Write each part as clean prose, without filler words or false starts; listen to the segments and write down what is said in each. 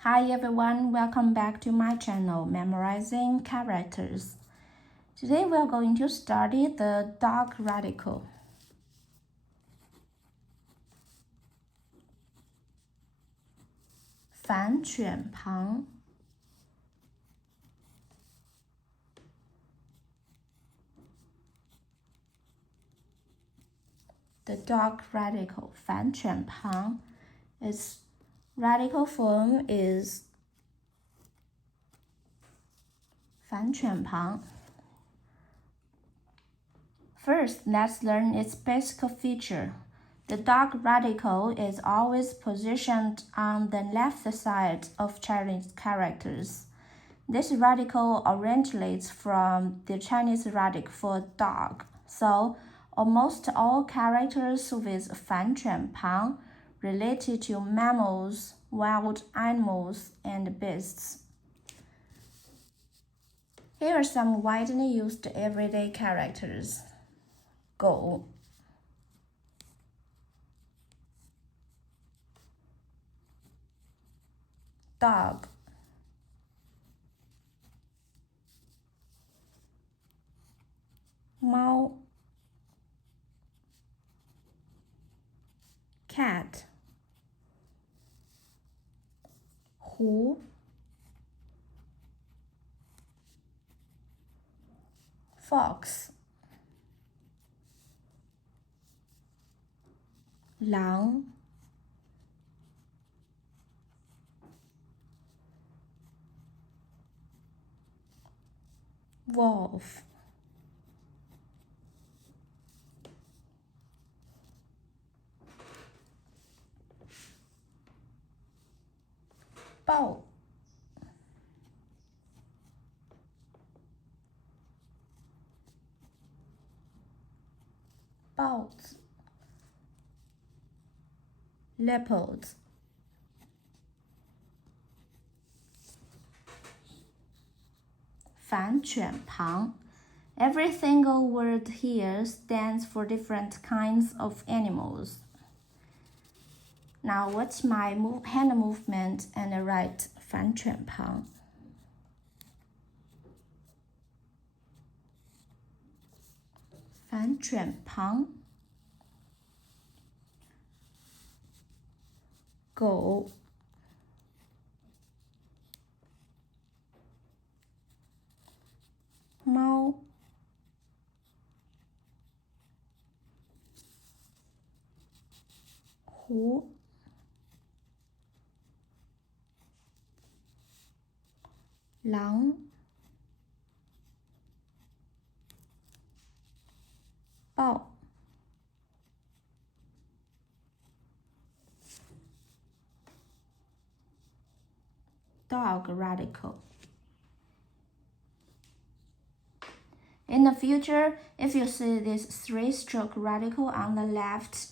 Hi everyone, welcome back to my channel, Memorizing Characters. Today we are going to study the dog radical. Fan 犬旁 The dog radical, 反犬旁, its radical form is 反犬旁. First, let's learn its basic feature. The dog radical is always positioned on the left side of Chinese characters. This radical originates from the Chinese radical for dog, so almost all characters with 反犬旁 related to mammals, wild animals, and beasts. Here are some widely used everyday characters. 狗 dog 猫 cat 狐 fox 狼 wolf 豹 豹子 leopards 反犬旁 Every single word here stands for different kinds of animals. Now watch my hand movement and write 反犬旁 反犬旁 狗 猫 狐 狼 豹 dog radical. In the future, if you see this three-stroke radical on the left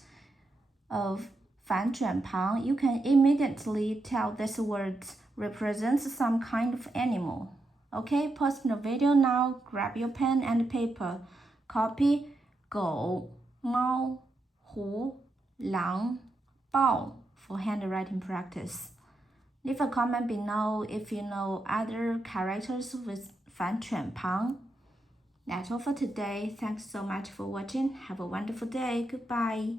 of 反犬旁, you can immediately tell this word represents some kind of animal. Okay, pause the video now, grab your pen and paper. Copy 狗、猫、狐、狼、豹 for handwriting practice. Leave a comment below if you know other characters with 反犬旁. That's all for today. Thanks so much for watching. Have a wonderful day. Goodbye.